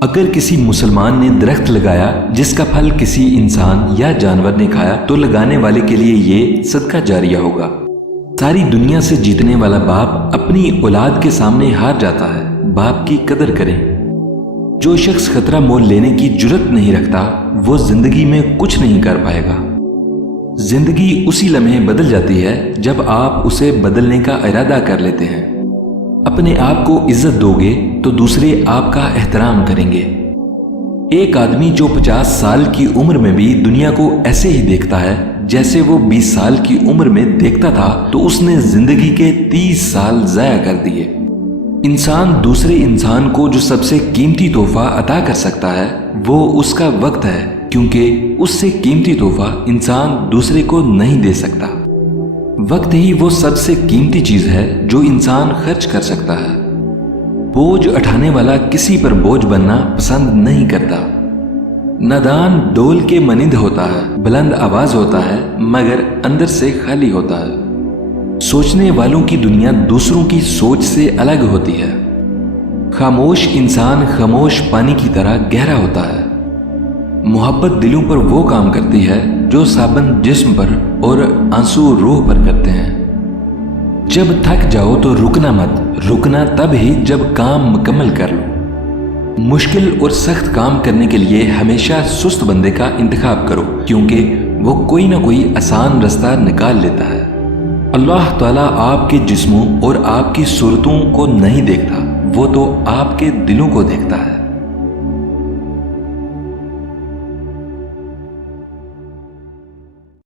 اگر کسی مسلمان نے درخت لگایا جس کا پھل کسی انسان یا جانور نے کھایا تو لگانے والے کے لیے یہ صدقہ جاریہ ہوگا۔ ساری دنیا سے جیتنے والا باپ اپنی اولاد کے سامنے ہار جاتا ہے۔ باپ کی قدر کریں۔ جو شخص خطرہ مول لینے کی جرت نہیں رکھتا وہ زندگی میں کچھ نہیں کر پائے گا۔ زندگی اسی لمحے بدل جاتی ہے جب آپ اسے بدلنے کا ارادہ کر لیتے ہیں۔ اپنے آپ کو عزت دو گے تو دوسرے آپ کا احترام کریں گے۔ ایک آدمی جو 50 سال کی عمر میں بھی دنیا کو ایسے ہی دیکھتا ہے جیسے وہ 20 سال کی عمر میں دیکھتا تھا تو اس نے زندگی کے 30 سال ضائع کر دیے۔ انسان دوسرے انسان کو جو سب سے قیمتی تحفہ عطا کر سکتا ہے وہ اس کا وقت ہے، کیونکہ اس سے قیمتی تحفہ انسان دوسرے کو نہیں دے سکتا۔ وقت ہی وہ سب سے قیمتی چیز ہے جو انسان خرچ کر سکتا ہے۔ بوجھ اٹھانے والا کسی پر بوجھ بننا پسند نہیں کرتا۔ نادان ڈول کے مانند ہوتا ہے، بلند آواز ہوتا ہے مگر اندر سے خالی ہوتا ہے۔ سوچنے والوں کی دنیا دوسروں کی سوچ سے الگ ہوتی ہے۔ خاموش انسان خاموش پانی کی طرح گہرا ہوتا ہے۔ محبت دلوں پر وہ کام کرتی ہے جو صابن جسم پر اور آنسو روح پر کرتے ہیں۔ جب تھک جاؤ تو رکنا مت، رکنا تب ہی جب کام مکمل کر لو۔ مشکل اور سخت کام کرنے کے لیے ہمیشہ سست بندے کا انتخاب کرو، کیونکہ وہ کوئی نہ کوئی آسان راستہ نکال لیتا ہے۔ اللہ تعالیٰ آپ کے جسموں اور آپ کی صورتوں کو نہیں دیکھتا، وہ تو آپ کے دلوں کو دیکھتا ہے۔